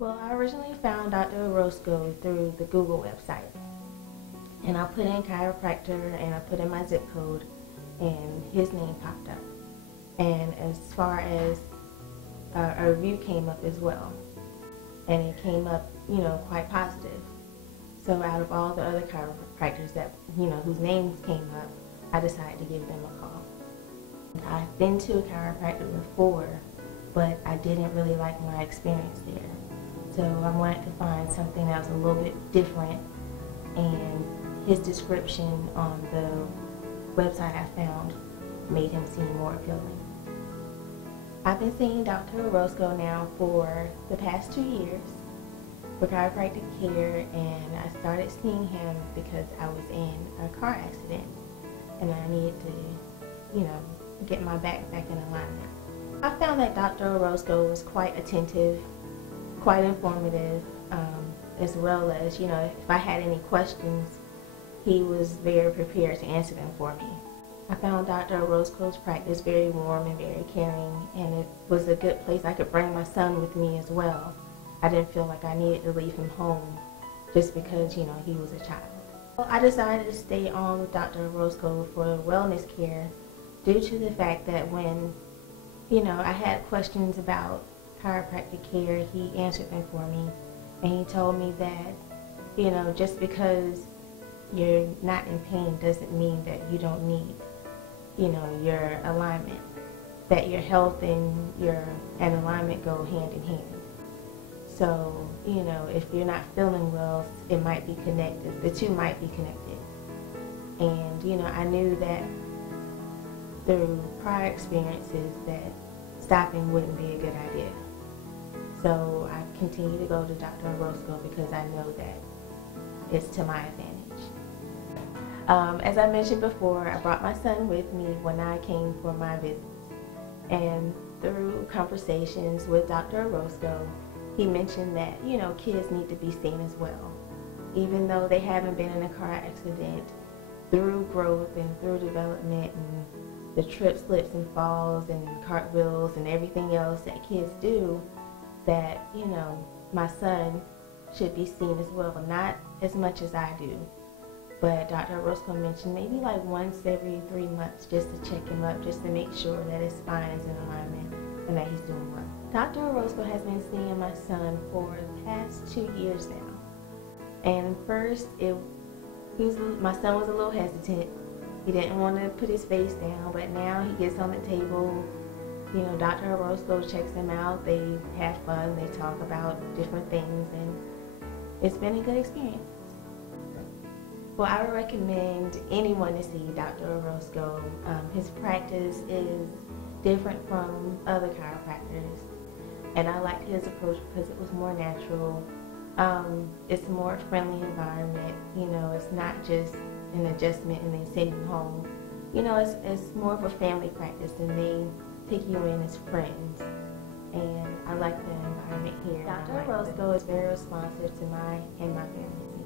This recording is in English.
Well, I originally found Dr. Orozco through the Google website. And I put in chiropractor and I put in my zip code and his name popped up. And as far as a review came up as well. And it came up, quite positive. So out of all the other chiropractors that, whose names came up, I decided to give them a call. I've been to a chiropractor before, but I didn't really like my experience there. So I wanted to find something that was a little bit different, and his description on the website I found made him seem more appealing. I've been seeing Dr. Orozco now for the past 2 years for chiropractic care, and I started seeing him because I was in a car accident and I needed to, get my back in alignment. I found that Dr. Orozco was quite attentive, quite informative, as well as, if I had any questions, he was very prepared to answer them for me. I found Dr. Orozco's practice very warm and very caring, and it was a good place I could bring my son with me as well. I didn't feel like I needed to leave him home just because, he was a child. Well, I decided to stay on with Dr. Orozco for wellness care due to the fact that when, I had questions about chiropractic care, he answered them for me, and he told me that, just because you're not in pain doesn't mean that you don't need, your alignment, that your health and alignment go hand in hand. So, if you're not feeling well, it might be connected. The two might be connected. And, I knew that through prior experiences that stopping wouldn't be a good idea. So I continue to go to Dr. Orozco because I know that it's to my advantage. As I mentioned before, I brought my son with me when I came for my visits. And through conversations with Dr. Orozco, he mentioned that, kids need to be seen as well. Even though they haven't been in a car accident, through growth and through development and the trips, slips, and falls and cartwheels and everything else that kids do, that, my son should be seen as well. Not as much as I do. But Dr. Orozco mentioned maybe like once every 3 months just to check him up, just to make sure that his spine is in alignment and that he's doing well. Dr. Orozco has been seeing my son for the past 2 years now. And first, my son was a little hesitant. He didn't want to put his face down, but now he gets on the table. Dr. Orozco checks him out. They have fun. They talk about different things, and it's been a good experience. Well, I would recommend anyone to see Dr. Orozco. His practice is different from other chiropractors, and I liked his approach because it was more natural. It's a more friendly environment. It's not just an adjustment and then send you home. It's more of a family practice, and they take you in as friends. And I like the environment here. Dr. Orozco is very responsive to my and my family's needs.